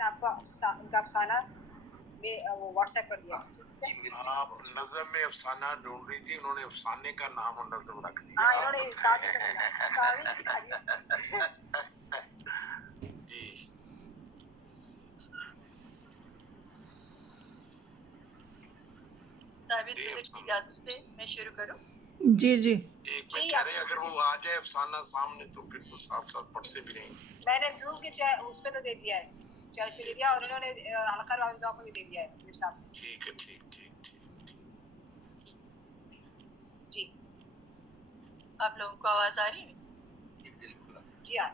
نے آپ کو ان کا افسانہ میں واٹس ایپ پر دیا. آپ نظم میں افسانہ ڈھونڈ رہی تھی, انہوں نے افسانے کا نام اور نظم رکھ دیا. ہاں انہوں نے تعویذ جی میں شروع کروں. جی جی ایک میں کہہ رہے اگر وہ آ جائے افسانہ سامنے تو پھر تو ساتھ ساتھ پڑھتے بھی رہیں. میں نے زوم کے اس پہ تو دے دیا ہے, چیٹ پہ دے دیا, اور انہوں نے حلقہ راویزہ کو بھی دے دیا ہے میرے ساتھ. ٹھیک ہے, ٹھیک ٹھیک ٹھیک جی. آپ لوگوں کو آواز آ رہی ہے؟ بالکل. جی ہاں.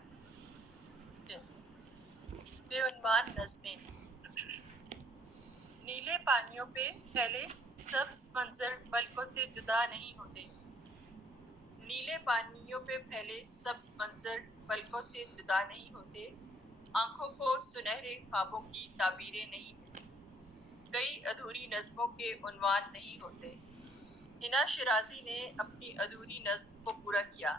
بے عنوان نظمیں. نیلے پانیوں پہ پھیلے سبز منظر پلکوں سے جدا نہیں ہوتے. نیلے پانیوں پہ پھیلے سبز منظر پلکوں سے جدا نہیں ہوتے. آنکھوں کو سنہرے خوابوں کی تعبیریں نہیں ملتی. کئی ادھوری نظموں کے عنوان نہیں ہوتے. ہنا شیرازی نے اپنی ادھوری نظم کو پورا کیا.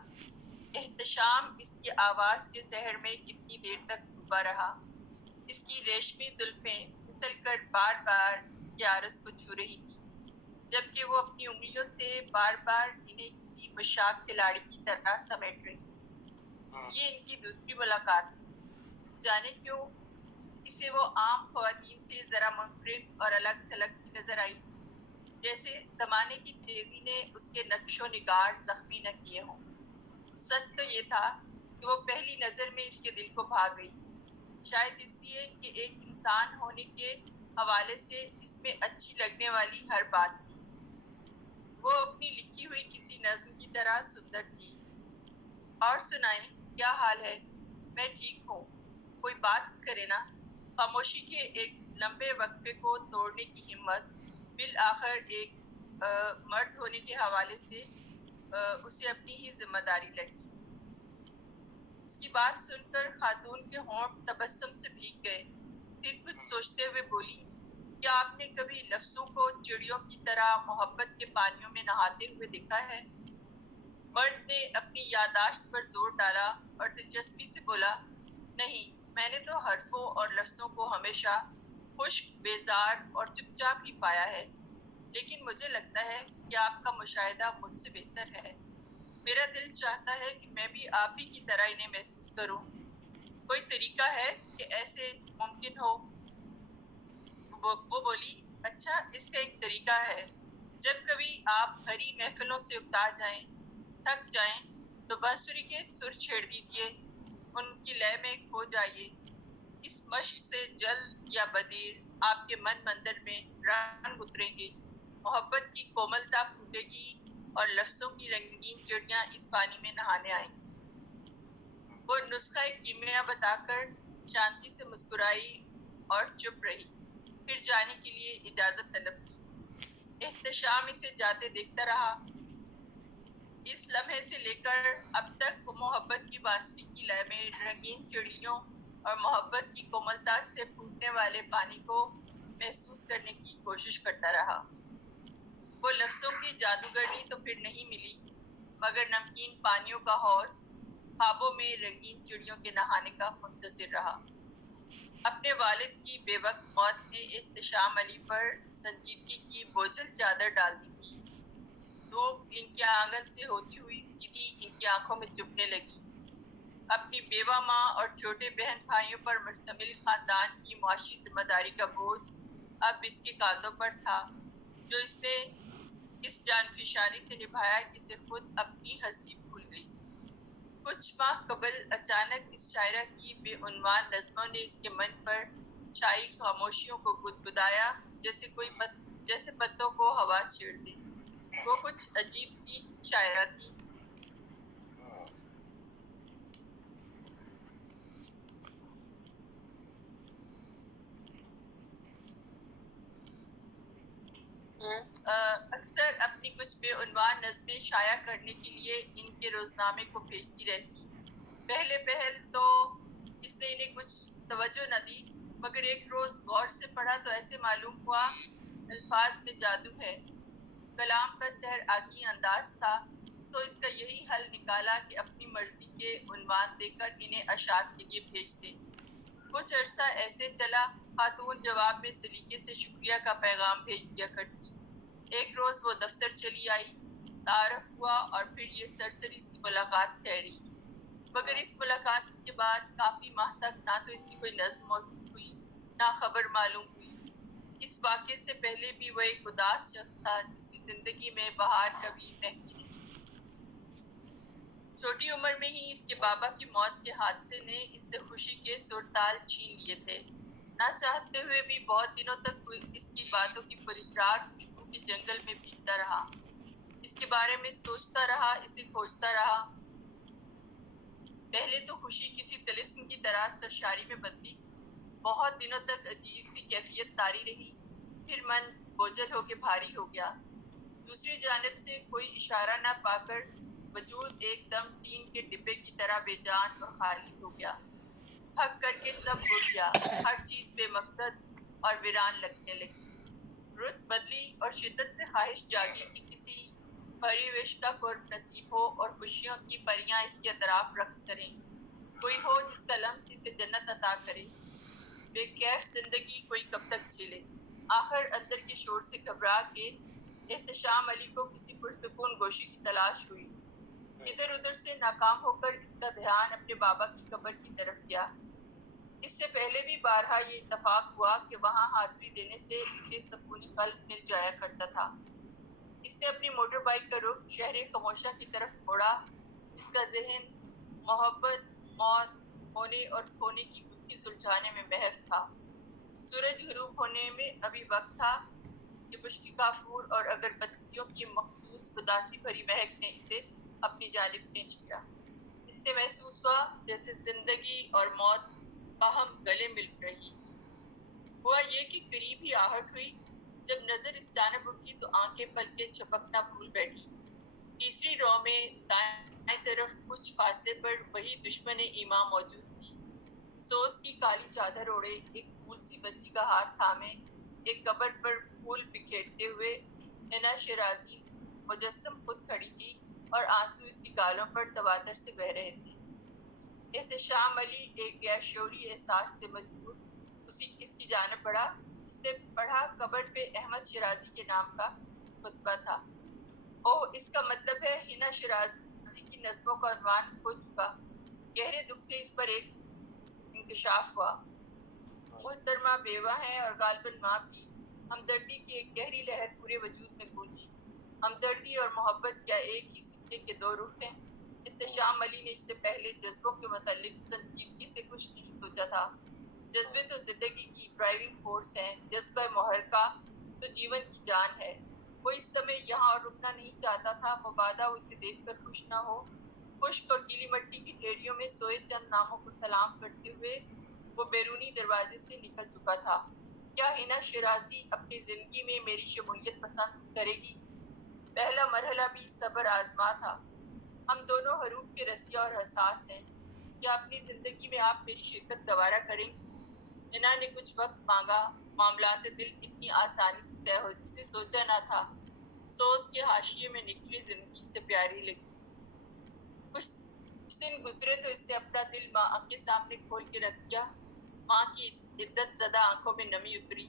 احتشام اس کی آواز کے سحر میں کتنی دیر تک ڈوبا رہا. اس کی ریشمی زلفیں پھسل کر بار بار یارس کو چھو رہی تھی, جبکہ وہ اپنی انگلیوں سے بار بار انہیں کسی مشاق کھلاڑی کی طرح سمیٹ رہی تھی. یہ ان کی دوسری ملاقات تھی. جانے کیوں اسے وہ عام خواتین سے ذرا منفرد اور الگ تھلگ سی نظر آئی, جیسے زمانے کی تیزی نے اس کے نقش و نگار زخمی نہ کیے ہوں. سچ تو یہ تھا کہ وہ پہلی نظر میں اس کے دل کو بھا گئی, شاید اس لیے کہ ایک انسان ہونے کے حوالے سے اس میں اچھی لگنے والی ہر بات تھی. وہ اپنی لکھی ہوئی کسی نظم کی طرح سندر تھی. اور سنائیں, کیا حال ہے؟ میں ٹھیک ہوں, کوئی بات کرے نا. خاموشی کے ایک لمبے وقفے کو توڑنے کی ہمت بالآخر ایک مرد ہونے کے حوالے سے اسے اپنی ہی ذمہ داری لگی. اس کی بات سن کر خاتون کے ہونٹ تبسم سے بھیگ گئے. پھر کچھ سوچتے ہوئے بولی, کیا آپ نے کبھی لفظوں کو چڑیوں کی طرح محبت کے پانیوں میں نہاتے ہوئے دیکھا ہے؟ مرد نے اپنی یادداشت پر زور ڈالا اور دلچسپی سے بولا, نہیں, میں نے تو حرفوں اور لفظوں کو ہمیشہ خشک, بیزار اور چپ چاپ ہی پایا ہے, لیکن مجھے لگتا ہے کہ آپ کا مشاہدہ مجھ سے بہتر ہے. میرا دل چاہتا ہے کہ میں بھی آپ ہی کی طرح انہیں محسوس کروں. کوئی طریقہ ہے کہ ایسے ممکن ہو؟ وہ بولی, اچھا, اس کا ایک طریقہ ہے. جب کبھی آپ بھری محفلوں سے اکتا جائیں, تھک جائیں, تو بانسری کے سر چھیڑ دیجیے, ان کی لے میں کھو جائیے. اس مشق سے جل یا بدیر آپ کے من مندر میں رنگ اتریں گے, محبت کی کوملتا پھوٹے گی اور لفظوں کی رنگین چڑیاں اس پانی میں نہانے آئیں گی. وہ نسخہ کیمیا بتا کر شانتی سے مسکرائی اور چپ رہی, پھر جانے کے لیے اجازت طلب کی. احتشام اسے جاتے دیکھتا رہا. اس لمحے سے لے کر اب تک وہ محبت کی بانسری کی لے میں رنگین چڑیوں اور محبت کی کوملتا سے پھوٹنے والے پانی کو محسوس کرنے کی کوشش کرتا رہا. وہ لفظوں کی جادوگرنی تو پھر نہیں ملی, مگر نمکین پانیوں کا حوض, خوابوں میں رنگین چڑیوں کے نہانے کا منتظر رہا. اپنے والد کی بے وقت موت نے احتشام علی پر سنجیدگی کی بوجھل چادر ڈال دی تھی. دھوپ ان کے آنگن سے ہوتی ہوئی سیدھی ان کی آنکھوں میں چبھنے لگی. اپنی بیوہ ماں اور چھوٹے بہن بھائیوں پر مشتمل خاندان کی معاشی ذمہ داری کا بوجھ اب اس کے کاندھوں پر تھا, جو اس نے اس جان فشانی سے نبھایا کہ اسے خود اپنی ہستی بھول گئی. کچھ ماہ قبل اچانک اس شاعرہ کی بے عنوان نظموں نے اس کے من پر چھائی خاموشیوں کو گدگدایا, جیسے پتوں کو ہوا چھیڑ دے. وہ کچھ عجیب سی شاعرہ تھی. اکثر اپنی کچھ بے عنوان نظمیں شائع کرنے کے لیے ان کے روزنامے کو بھیجتی رہتی. پہل تو اس نے انہیں کچھ توجہ نہ دی, مگر ایک روز غور سے پڑھا تو ایسے معلوم ہوا الفاظ میں جادو ہے. کلام کا سحر آگی انداز تھا, سو اس کا یہی حل نکالا کہ اپنی مرضی کے عنوان دے کر انہیں اشاعت کے لیے بھیج دیں. کچھ عرصہ ایسے چلا، خاتون جواب میں سلیقے سے شکریہ کا پیغام بھیج دیا کرتی۔ ایک روز وہ دفتر چلی آئی، تعارف ہوا اور پھر یہ سرسری سی ملاقات ٹھہری، مگر اس ملاقات کے بعد کافی ماہ تک نہ تو اس کی کوئی نظم موجود ہوئی نہ خبر معلوم ہوئی۔ اس واقعے سے پہلے بھی وہ ایک اداس شخص تھا جس کی زندگی میں بہار کبھی مہکی نہیں۔ چھوٹی عمر میں ہی اس کے بابا کی موت کے حادثے نے اس سے خوشی کے سرتال چھین لیے تھے۔ نہ چاہتے ہوئے بھی بہت دنوں تک وہ اس کی باتوں کی پراسرار خوشبو کے جنگل میں بھیگتا رہا، اس کے بارے میں سوچتا رہا، اسے کھوجتا رہا۔ پہلے تو خوشی کسی طلسم کی طرح سرشاری میں بدلی، بہت دنوں تک عجیب سی کیفیت طاری رہی، پھر من بوجھل ہو کے بھاری ہو گیا۔ دوسری جانب سے کوئی اشارہ نہ پا کر وجود ایک دم ٹین کے ڈبے کی طرح بے جان اور خالی ہو گیا۔ تھک کر کے سب اڑ گیا، ہر چیز بے مقصد اور ویران لگنے لگی۔ رت بدلی اور شدت سے خواہش جاگی کہ کسی پریوش کا قرب نصیب ہو اور خوشیوں کی پریاں اس کے اطراف رقص کریں، کوئی ہو جس کا لمس اسے جنت عطا کرے۔ بے کیف زندگی کوئی کب تک جھیلے؟ آخر اندر کے شور سے گھبرا کے احتشام علی کو کسی پرسکون گوشی کی تلاش ہوئی۔ ادھر ادھر سے ناکام ہو کر اس کا دھیان اپنے بابا کی قبر کی طرف گیا۔ اس سے پہلے بھی بارہا یہ اتفاق ہوا کہ وہاں حاضری دینے سے اسے سکونی قلب مل جایا کرتا تھا۔ اس نے اپنی موٹر بائک کا رخ شہر خموشہ کی طرف موڑا، اس کا ذہن محبت، موت، ہونے اور کھونے کی گتھی سلجھانے میں محو تھا۔ سورج غروب ہونے میں ابھی وقت تھا کہ مشک کافور اور اگربتیوں کی مخصوص اداسی بھری مہک نے اسے اپنی جانب کھینچ لیا۔ اس سے محسوس ہوا جیسے زندگی اور موت باہم گلے مل رہی۔ ہوا یہ کہ قریب ہی آہٹ ہوئی، جب نظر اس جانب اٹھی تو آنکھیں پلکیں جھپکنا بھول بیٹھی۔ تیسری رو میں دائیں طرف کچھ فاصلے پر وہی دشمن ایمان موجود تھی، سوز کی کالی چادر اوڑے، ایک پھول سی بچی کا ہاتھ تھامے، ایک قبر پر پھول بکھیرتے ہوئے حنا شیرازی مجسم خود کھڑی تھی اور آنسو اس کی گالوں پر تواتر سے بہہ رہے تھے۔ احتشام علی ایک غیر شعوری احساس سے مجبور اس کی جانب بڑھا۔ اس نے پڑھا قبر پہ احمد شیرازی کے نام کا خطبہ تھا۔ اوہ، اس کا مطلب ہے حنا شیرازی کی نظموں کا عنوان کھو چکا۔ گہرے دکھ سے اس پر ایک انکشاف ہوا۔ محترمہ بیوہ ہیں اور غالباً ماں بھی۔ ہمدردی کی ایک گہری لہر پورے وجود میں گونجی۔ ہمدردی اور محبت کیا ایک ہی سکے کے دو رخ ہیں؟ احتشام علی نے اس سے پہلے جذبوں کے متعلق سنجیدگی سے کچھ نہیں سوچا تھا۔ جذبے تو زندگی کی ڈرائیونگ فورس ہیں، جذبہ محرکہ تو جیون کی جان ہے۔ وہ اس سمے یہاں اور رکنا نہیں چاہتا تھا، مبادا وہ اسے دیکھ کر خوش نہ ہو۔ خشک اور گیلی مٹی کی ڈھیریوں میں سوئے چند ناموں کو سلام کرتے ہوئے وہ بیرونی دروازے سے نکل چکا تھا۔ کیا حنا شیرازی اپنی زندگی میں میری شمولیت پسند کرے گی؟ پہلا مرحلہ بھی صبر آزما تھا۔ ہم دونوں حروف کے رسیہ اور حساس ہیں۔ کیا اپنی زندگی میں آپ میری شرکت گوارا کریں گی؟ حنا نے کچھ وقت مانگا۔ معاملات دل اتنی آسانی سے طے ہو جسے سوچا نہ تھا۔ سوز کے حاشیے میں نکلی زندگی سے پیاری لگی۔ کچھ دن گزرے تو اس نے اپنا دل ماں کے سامنے کھول کے رکھ دیا۔ ماں کی عدت زدہ آنکھوں میں نمی اتری۔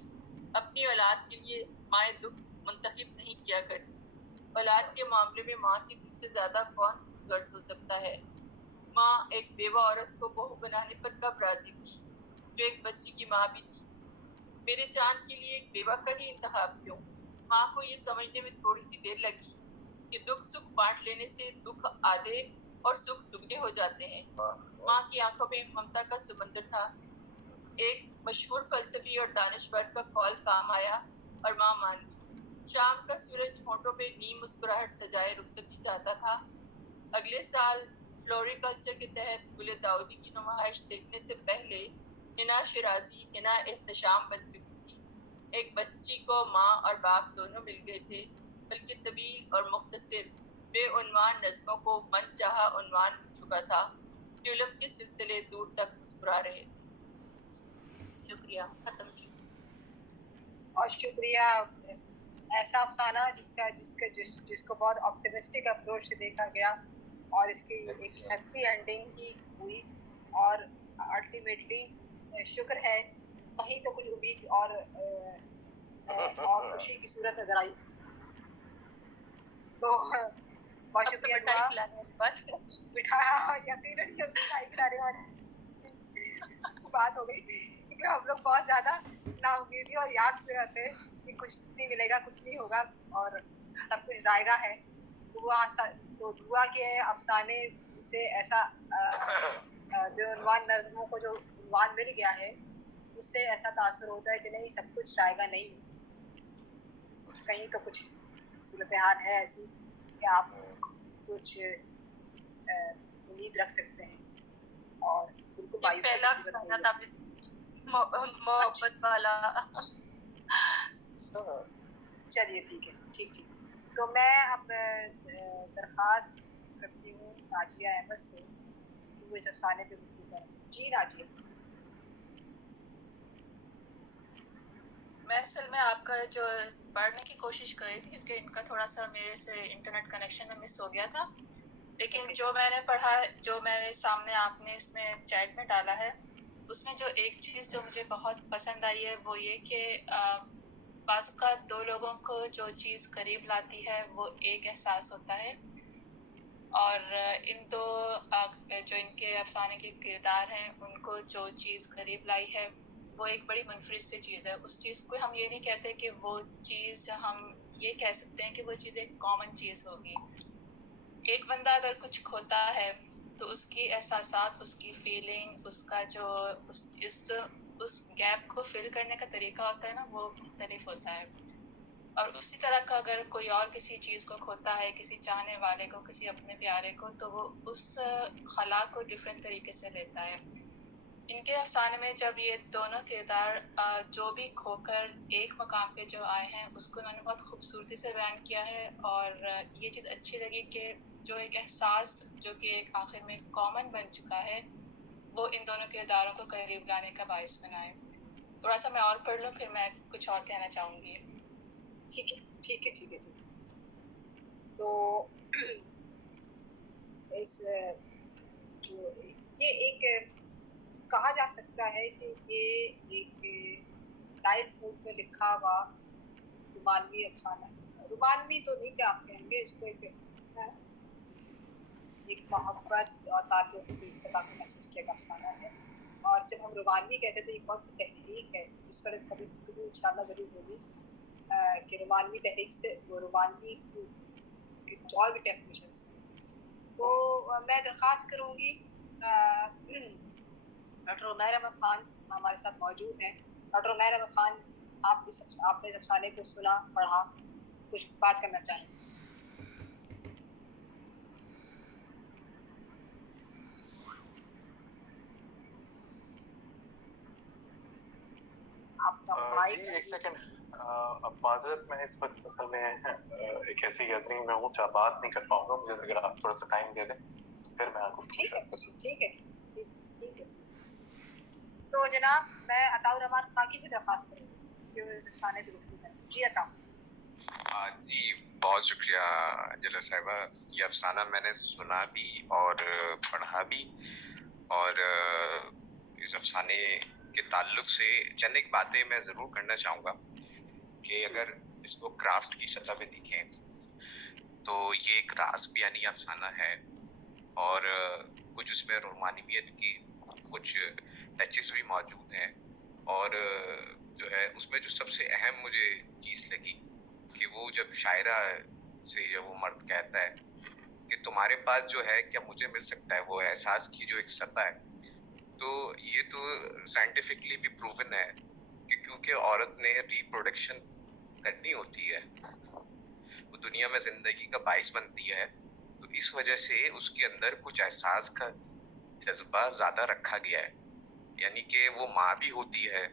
اپنی اولاد کے لیے مائیں دکھ منتخب نہیں کیا کرتی۔ اولاد کے معاملے میں ماں کی دل سے زیادہ کون غرض ہو سکتا ہے؟ ماں ایک بیوہ عورت کو بہو بنانے پر کب راضی تھی، جو ایک بچی کی ماں بھی تھی؟ میرے چاند کے لیے ایک بیوہ کا ہی انتخاب کیوں؟ ماں کو یہ سمجھنے میں تھوڑی سی دیر لگی کہ دکھ سکھ بانٹ لینے سے دکھ آدھے اور سکھ دگنے ہو جاتے ہیں۔ ماں کی آنکھوں میں ممتا کا سمندر تھا۔ ایک مشہور فلسفی اور دانشور کا قول کام آیا اور ماں مان لی۔ شام کا سورج ہونٹوں پہ نیم مسکراہٹ سجائے رخصتی چاہتا تھا۔ اگلے سال فلوریکلچر کے تحت گل داؤدی کی نمائش دیکھنے سے پہلے حنا شیرازی حنا احتشام بن چکی تھی۔ ایک بچی کو ماں اور باپ دونوں مل گئے تھے، بلکہ طویل اور مختصر بے عنوان نظموں کو من چاہا عنوان مل چکا تھا۔ ٹیولپ کے سلسلے دور تک مسکرا رہے۔ شکریہ، ختم کی۔ اور شکریہ ایسا افسانہ جس کو بہت آپٹیمسٹک اپروچ سے دیکھا گیا اور اس کی ایک ہیپی اینڈنگ ہی ہوئی اور الٹیمیٹلی शुक्र है कहीं तो कुछ उम्मीद और खुशी की सूरत नजर आई, तो बहुत शुक्रिया दुआ मिठाई यकीनन मिठाई खिलाने वाली बात हो गई, क्योंकि हम लोग बहुत ज्यादा नाउमीदी और यास में रहते हैं कि कुछ नहीं मिलेगा, कुछ नहीं होगा और सब कुछ रायगा है। तो दुआ के अफसाने से ऐसा बेउनवान नज़्मों को जो उन्वान मिल गया है उससे ऐसा तासुर होता है कि नहीं सब कुछ रायगा नहीं, कहीं तो कुछ सूरत हाल है ऐसी कि आप कुछ उम्मीद रख सकते हैं। और बिल्कुल पहला अफसाना था मोहब्बत वाला। चलिए ठीक है, ठीक, तो मैं अब दरख्वास्त करती हूँ नाजिया अहमद से वो इस अफसाने पे गुफ्तगू करें। जी नाजिया। मैं असल में आपका जो पढ़ने की कोशिश कर रही थी, क्योंकि इनका थोड़ा सा मेरे से इंटरनेट कनेक्शन में मिस हो गया था, लेकिन जो मैंने पढ़ा, जो मेरे सामने आपने इसमें चैट में डाला है, उसमें जो एक चीज़ जो मुझे बहुत पसंद आई है वो ये कि बाज़ औक़ात दो लोगों को जो चीज़ करीब लाती है वो एक एहसास होता है, और इन दो जो इनके अफसाने के किरदार हैं उनको जो चीज़ करीब लाई है वो एक बड़ी मुनफरिद सी चीज़ है। उस चीज़ को हम ये नहीं कहते कि वो चीज़, हम ये कह सकते हैं कि वो चीज़ एक कॉमन चीज़ होगी। एक बंदा अगर कुछ खोता है तो उसकी एहसासात, उसकी फीलिंग, उसका जो उस गैप को फिल करने का तरीका होता है ना, वो मुख्तलिफ होता है। और उसी तरह का अगर कोई और किसी चीज़ को खोता है, किसी चाहने वाले को, किसी अपने प्यारे को, तो वो उस खला को डिफरेंट तरीके से लेता है। इनके अफसाने में जब ये दोनों किरदार जो भी खोकर एक मकाम पे जो आए हैं उसको उन्होंने बहुत खूबसूरती से बयान किया है, और ये चीज़ अच्छी लगी कि जो एक एहसास जो कि एक आखिर में कॉमन बन चुका है वो इन दोनों किरदारों को करीब लाने का बाइस बना है। थोड़ा सा मैं और पढ़ लूँ, फिर मैं कुछ और कहना चाहूँगी। ठीक है। तो इस जो ये एक कहा जा सकता है कि ये एक लाइट मूड में लिखा हुआ रुमानवी अफसाना, रुमानवी तो नहीं क्या आप कहेंगे इसको, एक मोहब्बत और ताल्लुक की सदा को महसूस किया का अफसाना है। और जब हम रुमानवी कहते हैं तो ये बहुत तहरीक है, इस पर कभी गुफ्तगू इंशाल्लाह ज़रूर होगी कि रुमानवी तहरीक से वो रुमानवी की और भी डेफिनेशन। तो मैं दरख्वास्त करूँगी डॉक्टर उमैर अहमद खान हमारे साथ मौजूद हैं। डॉक्टर उमैर अहमद खान, आपने इस अफसाने को सुना, पढ़ा, कुछ बात करना चाहें? जी एक सेकंड, अब माजरत, मैं इस वक्त असल में एक ऐसी गैदरिंग में हूँ जहाँ बात नहीं कर पाऊंगा, मुझे अगर आप थोड़ा सा टाइम दे दें फिर मैं आपको ठीक है। तो जनाब मैं अताउर रहमान खाकी से दरख्वास्त करूँगी कि वो इस अफसाने पे गुफ्तगू करें। जी अताउर। जी बहुत शुक्रिया जला साहिबा, ये अफसाना मैंने सुना भी और पढ़ा भी, और इस अफसाने के ताल्लुक से चंद एक बातें मैं ज़रूर करना चाहूँगा कि अगर इसको क्राफ्ट की सतह पे देखें तो ये एक रासबियानी अफसाना है, और कुछ उसमें रोमानियत की कुछ टचेस भी मौजूद हैं, और जो है उसमें जो सबसे अहम मुझे चीज़ लगी कि वो जब शायरा से जब वो मर्द कहता है कि तुम्हारे पास जो है क्या मुझे मिल सकता है, वो एहसास की जो एक सतह है, तो ये तो साइंटिफिकली भी प्रूवन है कि क्योंकि औरत ने रिप्रोडक्शन करनी होती है, वो दुनिया में जिंदगी का बाइस बनती है, तो इस वजह से उसके अंदर कुछ एहसास का जज्बा ज्यादा रखा गया है, यानी कि वो माँ भी होती है,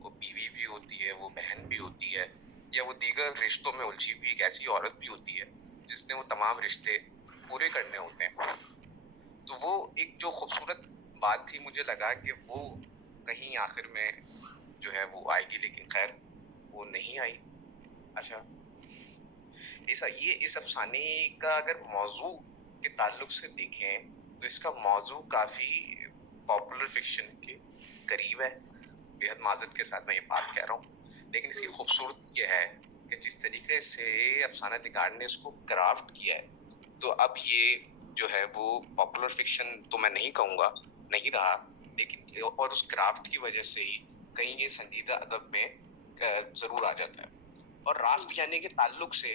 वो बीवी भी होती है, वो बहन भी होती है, या वो दीगर रिश्तों में उलझी हुई एक ऐसी औरत भी होती है जिसने वो तमाम रिश्ते पूरे करने होते हैं। तो वो एक जो खूबसूरत बात थी, मुझे लगा कि वो कहीं आखिर में जो है वो आएगी, लेकिन खैर वो नहीं आई। अच्छा, ये इस अफसाने का अगर मौजू के ताल्लुक से देखें तो इसका मौजू काफी पॉपुलर फिक्शन के करीब है, बेहद माजरत के साथ मैं ये बात कह रहा हूँ, लेकिन इसकी खूबसूरती ये है कि जिस तरीके से अफसाना निगार ने इसको क्राफ्ट किया है, तो अब ये जो है वो पॉपुलर फिक्शन तो मैं नहीं कहूँगा, नहीं रहा, लेकिन और उस क्राफ्ट की वजह से ही कहीं ये संजीदा अदब में जरूर आ जाता है। और रास बियानी के ताल्लुक से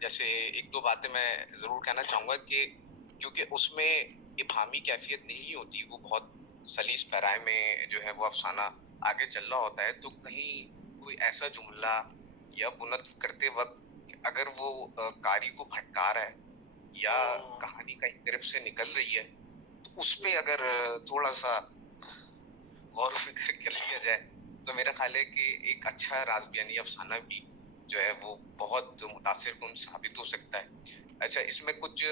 जैसे एक दो बातें मैं जरूर कहना चाहूँगा कि क्योंकि उसमें इबामी कैफियत नहीं होती, वो बहुत सलीस पैराए में जो है वो अफसाना आगे चल रहा होता है, तो कहीं कोई ऐसा जुमला या बुनत करते वक्त अगर वो कारी को भटका रहा है या कहानी कहीं गिरफ्त से निकल रही है, तो उस पे अगर थोड़ा सा गौर फिक्र कर लिया जाए तो मेरा ख्याल है कि एक अच्छा राज बियानी अफसाना भी जो है वो बहुत मुतासिर कुन साबित हो सकता है। अच्छा, इसमें कुछ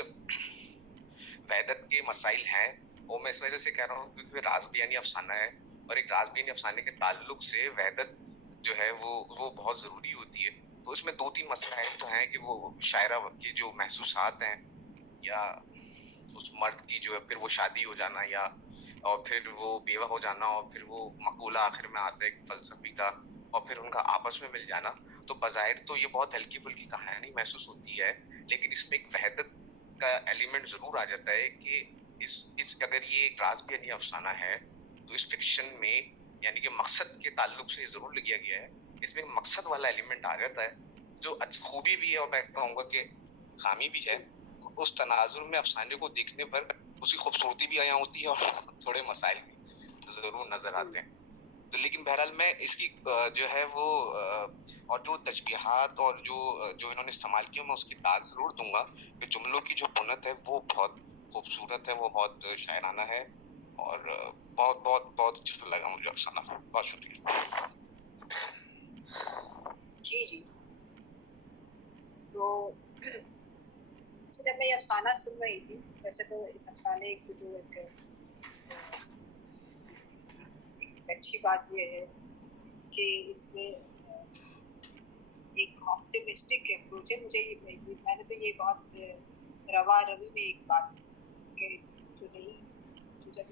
वहदत के मसाइल हैं, वो मैं इस वजह से कह रहा हूँ क्योंकि राज बियानी अफसाना है और एक राज बियानी अफसाने के ताल्लुक से वहदत जो है वो बहुत जरूरी होती है। तो इसमें दो तीन मसाइल तो हैं कि वो शायरा की जो महसूसात हैं या उस मर्द की जो है फिर वो शादी हो जाना या और फिर वो बेवा हो जाना और फिर वो मकूला आखिर में आता है एक फलसफी का और फिर उनका आपस में मिल जाना, तो बज़ाहिर तो ये बहुत हल्की फुल्की कहानी महसूस होती है, लेकिन इसमें एक वहदत का एलिमेंट जरूर आ जाता है कि इस अगर ये एक राज बियानी अफसाना है तो इस फिक्शन में यानी कि मकसद के ताल्लुक से जरूर लिया गया है, इसमें एक मकसद वाला एलिमेंट आ जाता है जो अच्छी खूबी भी है और मैं कहूँगा कि खामी भी है। उस तनाजुर में अफसाने को देखने पर उसकी खूबसूरती भी आया होती है और थोड़े मसाइल भी जरूर नजर आते हैं। तो लेकिन बहरहाल मैं इसकी जो है वो और जो तशबीहात और जो इन्होंने इस्तेमाल किया मैं उसकी दाद जरूर दूंगा कि जुमलों की जो बुनत है वो बहुत खूबसूरत है, वो बहुत शायराना है और बहुत बहुत बहुत अच्छा लगा मुझे अफसाना। बहुत शुक्रिया। जी जी, तो जब मैं ये अफसाना सुन रही थी, वैसे तो इस अफसाने की जो एक अच्छी बात ये है कि इसमें एक ऑप्टिमिस्टिक अप्रोच है। मुझे मैंने तो ये बहुत रवा रवी में एक बात कि जो नहीं तो जब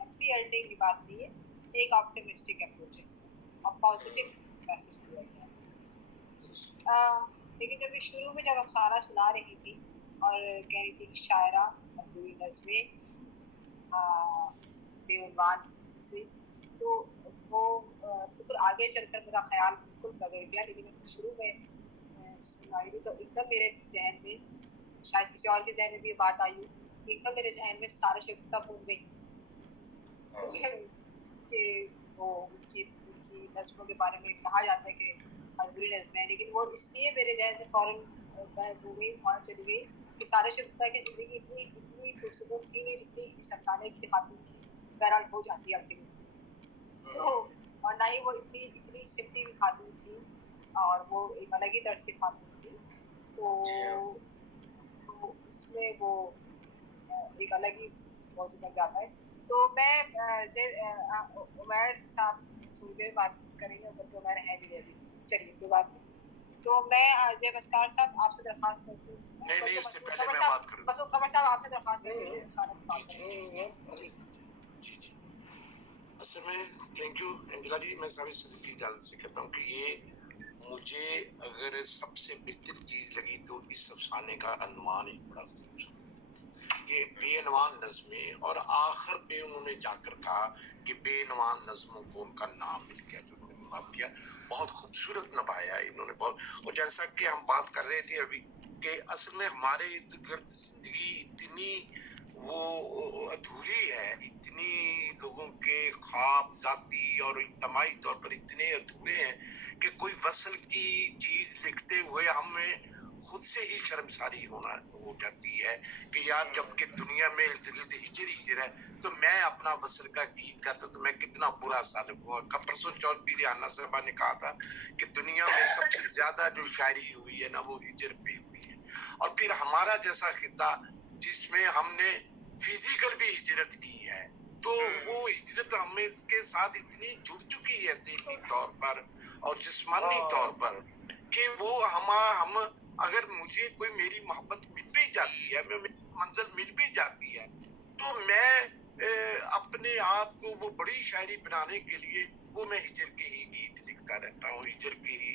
हैप्पी एंडिंग की बात नहीं है, एक ऑप्टिमिस्टिक अप्रोच है और पॉजिटिव मैसेज दिया गया। लेकिन जब शुरू में जब अफसाना सुना रही थी और कह रही थी कि शायरा अधूरी नज़में बेउनवान से, तो वो बिल्कुल आगे चलकर मेरा ख्याल बिल्कुल बदल गया। लेकिन शुरू में सुनाई थी तो एकदम मेरे जहन में, शायद किसी और के जहन में भी ये बात आई, एकदम मेरे जहन में सारा शिफ्ता घूम गई कि वो ऊंची नज़मों के बारे में कहा जाता है कि अधूरी नज़में है, लेकिन वो इसलिए मेरे जहन से फौरन बहस हो गई, फौरन चली गई कि सारे शिफ्ता की ज़िंदगी इतनी पुरसकून थी नहीं जितनी इस अफसाने की खातून की बहरहाल हो जाती है अल्टीमेटली। तो और ना ही वो इतनी सिमटी हुई खातून थी और वो एक अलग ही दर्द से खातून थी, तो उसमें वो एक अलग ही मौजूद बन जाता है। तो मैं उमर साहब थोड़ी देर बात करेंगे, बल्कि उमर है भी अभी, चलिए कोई बात नहीं। तो मैं ज़ेब अस्कार साहब आपसे दरख्वास्त करती हूँ, नहीं उससे पहले मैं बात करूँ, बस खबर साहब आपने दरख्वास्त की। असल में थैंक यू इंदिरा जी, मैं साबित सदीक की इजाजत से कहता हूँ कि ये मुझे अगर सबसे बेहतर चीज लगी तो इस अफसाने का अनुमान ये बेनवान नज़में, और आखिर पे उन्होंने जाकर कहा कि बेनवान नज़मों को उनका नाम मिल गया, जो उन्होंने नाम किया बहुत खूबसूरत नभाया इन्होंने बहुत। और जैसा कि हम बात कर रहे थे अभी कि असल में हमारे इर्द गिर्द जिंदगी इतनी वो अधूरी है, इतनी लोगों के ख्वाब जाती और इज्तिमाई तौर पर इतने अधूरे हैं कि कोई वसल की चीज लिखते हुए हमें खुद से ही शर्मसारी हो जाती है कि यार जबकि दुनिया में हिजर है तो मैं अपना वसल का गीत गाता तो मैं कितना बुरा सालिक हुआ। परसों चौथ भी रियाना साहबा ने कहा था कि दुनिया में सबसे ज्यादा जो शायरी हुई है ना वो हिजर पे हुई है, और फिर हमारा जैसा खिता जिसमें हमने फिजिकल भी हिजरत की है, तो वो हिजरत हमें के साथ इतनी जुड़ चुकी है ज़हनी तौर पर और जिस्मानी तौर पर कि वो हम अगर मुझे कोई मेरी मोहब्बत मिल भी जाती है, मेरी मंजिल मिल भी जाती है, तो मैं अपने आप को वो बड़ी शायरी बनाने के लिए वो मैं हिजर के ही गीत लिखता रहता हूँ, हिजर के ही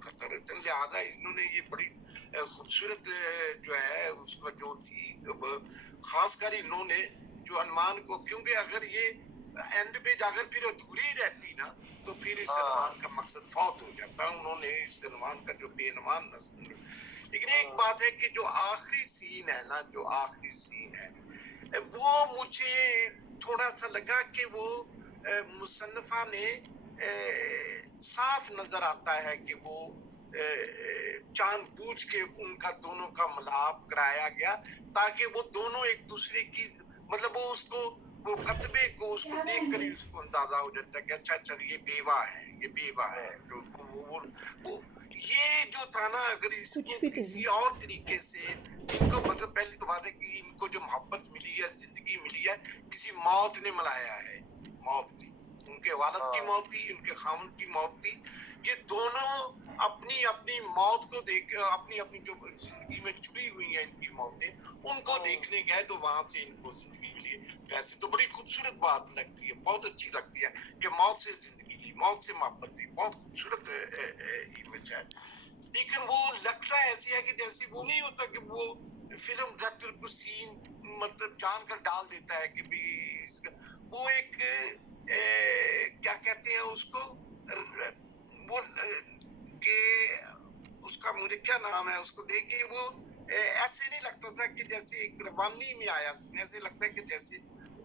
करता रहता हूँ। लिहाजा इन्होंने ये बड़ी खूबसूरत जो है उसका जो थी खासकर इन्होंने जो अनुमान को, क्योंकि अगर ये एंड पे जाकर फिर अधूरी रहती ना तो फिर इस अनुमान का मकसद फौत हो जाता। उन्होंने इस अनुमान का जो बेनुमान नस्ल, लेकिन एक बात है कि जो आखिरी सीन है ना, जो आखिरी सीन है वो मुझे थोड़ा सा लगा कि वो मुसन्निफा ने साफ नजर आता है कि वो जानबूझ के उनका दोनों का मिलाप कराया गया ताकि वो दोनों एक दूसरे की, मतलब वो उसको, वो कतबे को उसको देख कर ही उसको अंदाजा हो जाता है कि अच्छा अच्छा ये बेवा है, ये बेवा है। तो वो ये जो था ना, अगर इसको किसी और तरीके से इनको, मतलब पहली तो बात है कि इनको जो मोहब्बत मिली है, जिंदगी मिली है, किसी मौत ने मिलाया है, मौत ने, उनके वालिद की मौत थी, उनके खामन की मौत थी। ये दोनों अपनी अपनी मौत को देख, अपनी अपनी जो जिंदगी में जुड़ी हुई है इनकी मौतें, उनको देखने गए तो वहां से इनको जिंदगी मिली है। वैसे तो बड़ी खूबसूरत बात लगती है, बहुत अच्छी लगती है कि मौत से जिंदगी थी, मौत से मोहब्बत थी, बहुत खूबसूरत इमेज है। लेकिन वो लगता ऐसी है कि जैसे वो नहीं होता कि वो फिल्म डायरेक्टर को सीन मतलब जानकर डाल देता है कि भी वो एक क्या कहते हैं उसको, वो कि उसका मुझे क्या नाम है, उसको देख के वो ऐसे नहीं लगता था कि जैसे एक रवानी में आया, ऐसे लगता है कि जैसे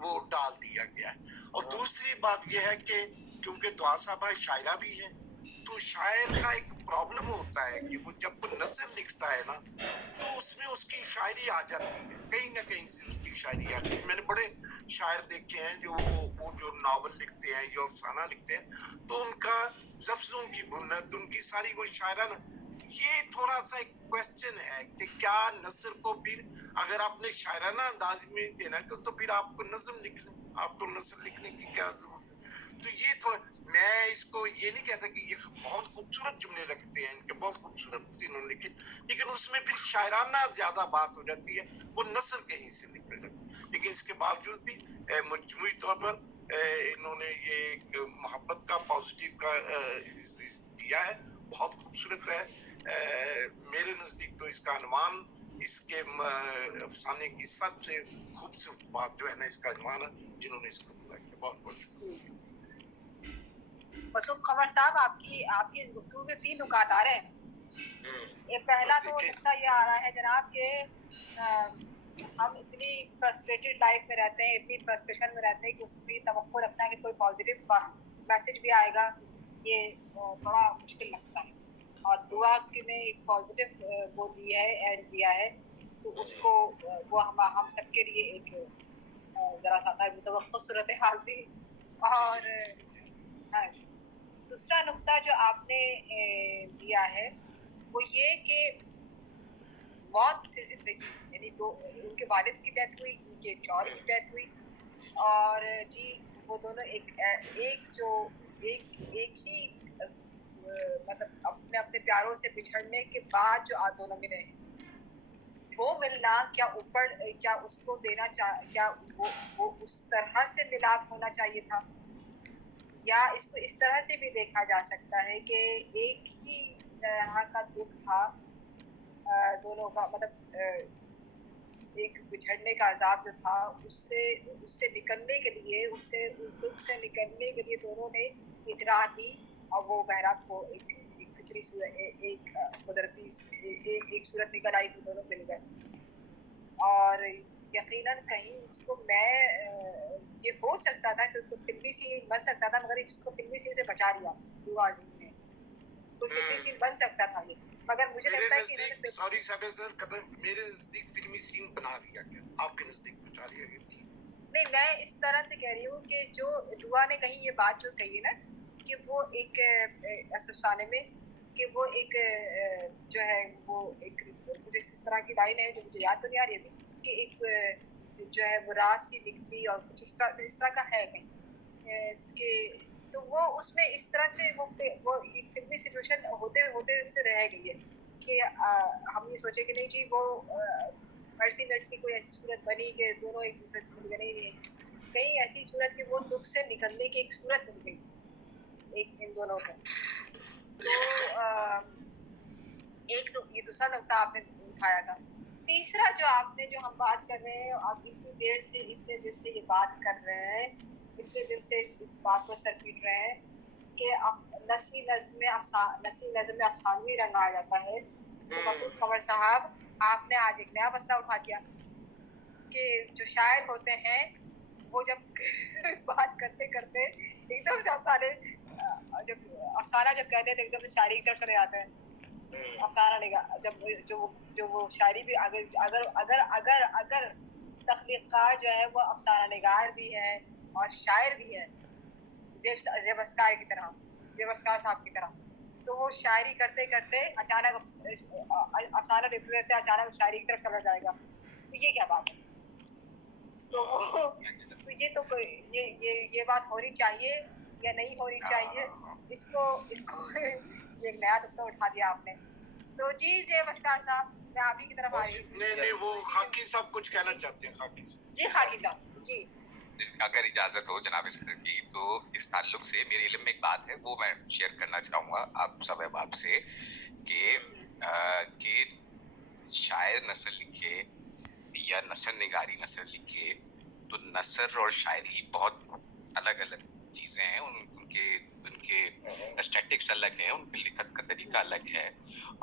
वो डाल दिया गया। और दूसरी बात यह है कि क्योंकि दुआ साहबा शायरा भी है, तो शायर का एक प्रॉब्लम होता है कि वो जब वो नज़म लिखता है ना तो उसमें उसकी शायरी आ जाती है, कहीं ना कहीं से उसकी शायरी आती है। मैंने बड़े शायर देखे हैं जो वो जो नावल लिखते हैं, जो अफसाना लिखते हैं, तो उनका लफ्जों की बुनत, उनकी सारी वो शायरा ना, ये थोड़ा सा एक क्वेश्चन है कि क्या नस्र को फिर अगर आपने शायराना अंदाज में देना है तो फिर आपको नज़म लिखने, आपको नस्र लिखने की क्या जरूरत है। तो ये तो मैं इसको ये नहीं कहता कि ये बहुत खूबसूरत जुमले लगते हैं इनके, बहुत खूबसूरत इन्होंने लिखे, लेकिन उसमें फिर शायराना ज्यादा बात हो जाती है, वो नस्र कहीं से निकल जाती है। लेकिन इसके बावजूद भी मजमूई तौर पर इन्होंने ये एक मोहब्बत का पॉजिटिव का दिया है, बहुत खूबसूरत है। मेरे नजदीक तो इसका अनुमान, इसके अफसाने की सबसे खूबसूरत बात जो है ना, इसका अनुमान है जिन्होंने इसको पूरा किया। बहुत बहुत शुक्रिया। मसूद कमर साहब, आपकी इस गुफ्तगू के 3 नुकात आ रहे हैं। ये पहला तो नुकता ये आ रहा है जनाब के हम इतनी फ्रस्ट्रेटेड लाइफ में रहते हैं, इतनी फ्रस्ट्रेशन में रहते हैं कि उसमें तवक्को रखना है कि कोई पॉजिटिव मैसेज भी आएगा, ये बड़ा मुश्किल लगता है। और दुआ ने एक पॉजिटिव वो दी है, एड दिया है, तो उसको वो हम सबके लिए एक जरा सा मुतवक्को सूरत हाल थी। और दूसरा नुक्ता जो आपने दिया है वो ये कि मौत से जिंदगी, यानी दो, उनके वालिद की डेथ हुई, उनके शौहर की डेथ हुई, और जी वो दोनों एक ही मतलब अपने अपने प्यारों से बिछड़ने के बाद जो दोनों मिले हैं, वो मिलना क्या ऊपर, क्या उसको देना क्या वो उस तरह से मिलाप होना चाहिए था, या इसको इस तरह से भी देखा जा सकता है कि एक ही तरह का दुख था दोनों का, मतलब एक बिछड़ने का अजाब जो था, उससे निकलने के लिए, उस दुख से निकलने के लिए दोनों ने एक राह दी, और वो बहरात को एक फिक्री सूरत, एक कुदरती एक सूरत निकल आई, तो दोनों मिल गए। और यकीनन कहीं इसको मैं ये हो सकता था कि फिल्मी सीन बन सकता था, मगर इसको फिल्मी सीन से बचा लिया दुआ अज़ीम ने, तो फिल्मी सीन बन सकता था ये, मगर मुझे लगता है कि सॉरी साहब, मेरे नजदीक फिल्मी सीन बना दिया गया, आपके नजदीक बचा लिया गया। नहीं, मैं इस तरह से कह रही हूँ कि जो दुआ ने कही ये बात जो कही ना कि वो एक अफसाने में कि वो एक जो है वो एक मुझे इस तरह की लाइन है जो मुझे याद तो नहीं आ रही अभी, कि एक जो है वो रात सी निकली और कुछ इस तरह का है कहीं कि, तो वो उसमें इस तरह से वो एक फिल्मी सिचुएशन होते होते से रह गई है कि हम ये सोचे कि नहीं जी वो अल्टीमेटली कोई ऐसी सूरत बनी कि दोनों एक दूसरे से मिल गए, नहीं कहीं ऐसी सूरत कि वो दुख से निकलने की एक सूरत मिल गई एक इन दोनों को। तो एक ये दूसरा नुकता आपने उठाया था। तीसरा जो आपने जो हम बात कर रहे हैं, आप इतनी देर से इतने दिन से ये बात कर रहे हैं, इतने दिन से इस बात पर सर पीट रहे हैं कि नस्ली नज़्म में अफसानवी रंग आ जाता है। तो मसूद कमर साहब, आपने आज एक नया मसला उठा दिया कि जो शायर होते हैं वो जब बात करते करते एकदम से अफसाना जब कहते हैं तो एकदम से शायरी की तरफ चले जाते हैं। अफसाना निगाह जब वो शायरी भी अगर तख्लीकार जो है वो अफसाना निगार भी है और शायर भी है, ज़ेबस्कार साहब की तरह। तो वो शायरी करते करते अचानक अफसाना लिखते रहते, अचानक शायरी की तरफ चला जाएगा। तो ये क्या बात है? तो ये बात होनी चाहिए या नहीं होनी चाहिए, इसको ये नया नुक्ता उठा दिया आपने। तो जी ज़ेबस्कार साहब, मैं आप ही की तरफ आ रही हूँ। नहीं, वो खाकी साहब कुछ कहना चाहते हैं। खाकी साहब जी, खाकी साहब जी। अगर इजाजत हो जनाब सदर की, तो इस ताल्लुक से मेरे इल्म में एक बात है, वो मैं शेयर करना चाहूँगा आप सब अहबाब से कि शायर नसर लिखे या नसर निगारी नसर लिखे, तो नसर और शायरी बहुत अलग अलग चीज़ें हैं। उनके स्टैटिक्स अलग है, उनके लिखत का तरीका अलग है।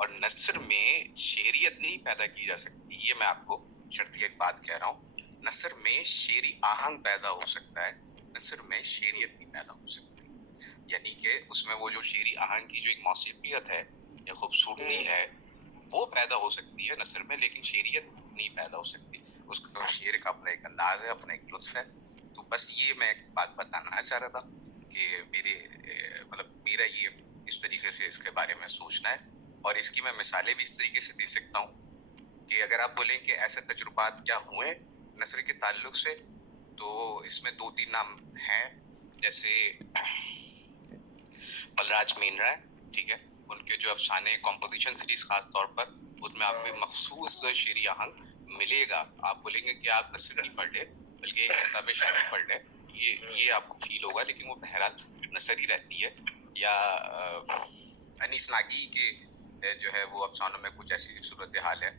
और नसर में शेरियत नहीं पैदा की जा सकती, ये मैं आपको शर्ती एक बात कह रहा हूँ। नसर में शेरी आहंग पैदा हो सकता है, नसर में शेरियत नहीं पैदा हो सकती। यानी कि उसमें वो जो शेरी आहंग की जो एक मौसीकियत है या खूबसूरती है वो पैदा हो सकती है नसर में, लेकिन शेरियत नहीं पैदा हो सकती। उसका शेर का अपना एक अंदाज है, अपना एक लुत्फ है। तो बस ये मैं एक बात बताना चाह रहा था कि मेरा ये इस तरीके से इसके बारे में सोचना है। और इसकी मैं मिसालें भी इस तरीके से दे सकता हूँ कि अगर आप बोलें कि ऐसे तजुर्बात क्या हुए नसर के ताल्लुक से, तो इसमें 2-3 नाम हैं। जैसे बलराज मीनराय, ठीक है, उनके जो अफसाने कॉम्पोजिशन सीरीज खास तौर पर, उसमें आपको मखसूस शेरी आहंग मिलेगा। आप बोलेंगे कि आप नसर नहीं पढ़ ले बल्कि एक किताब शायरी पढ़ ले, ये आपको फील होगा, लेकिन वो बहरहाल नसर ही रहती है। या अनीस नागी के जो है वो अफसानों में कुछ ऐसी सूरत हाल है,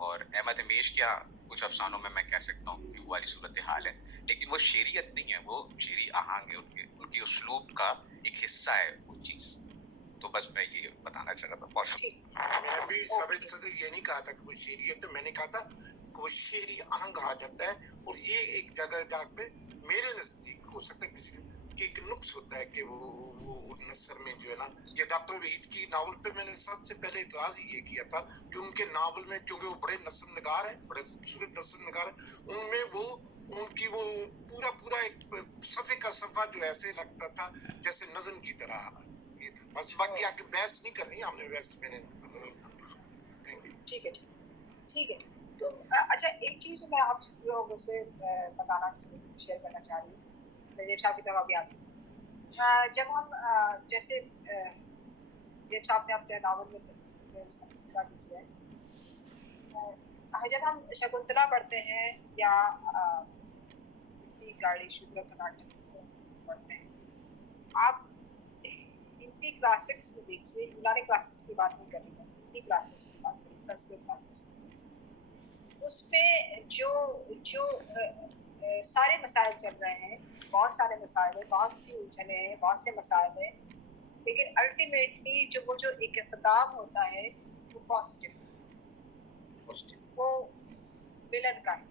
और अहमद हमेश क्या कुछ अफसानों में मैं कह सकता हूँ कि वो वाली सूरत हाल है, लेकिन वो शेरियत नहीं है, वो शेरी आहंग है, उनके उसलूब का एक हिस्सा है वो चीज। तो बस मैं ये बताना चाह रहा था। बहुत शुक्रिया। मैं भी साबित सदर ये नहीं कहा था कि वो शेरियत है, मैंने कहा था कि वो शेरी आहंग आ जाता है। और ये एक जगह पे मेरे नजदीक हो सकता है किसी की एक नुक्स होता है कि वो नसर में जो है ना, ये डॉक्टर वहीद की नावल पे मैंने सबसे पहले इतराज ये किया था कि उनके नावल में, क्योंकि वो बड़े नसर निगार है, बड़े खूबसूरत नसर निगार है, उनमें वो उनकी वो पूरा एक सफे का सफा जो ऐसे लगता था जैसे नज़म की तरह। ये था बस, बाकी आके बहस नहीं कर रही हमने, वैसे मैंने ठीक है। तो अच्छा, एक चीज मैं आप लोगों से बताना शेयर करना चाह रही हूँ, ज़ेब साहब की तरफ भी आती हूँ। जब हम जैसे ज़ेब साहब ने अपने नावल में उसका तज़किरा भी किया है, जब हम शकुंतला पढ़ते हैं या गाड़ी शूद्र नाटक पढ़ते हैं, आप हिंदी क्लासिक्स में देखिए, यूनानी क्लासिक्स की बात नहीं कर रही हूँ, हिंदी क्लासिक्स की बात करें, संस्कृत क्लासिक्स, उसमें जो सारे मसाइल चल रहे हैं, बहुत सारे मसाइल हैं, बहुत सी उलझने हैं, बहुत से मसाइल हैं, लेकिन अल्टीमेटली जो एक इक़्तिदाम होता है वो पॉजिटिव, वो विलन का है,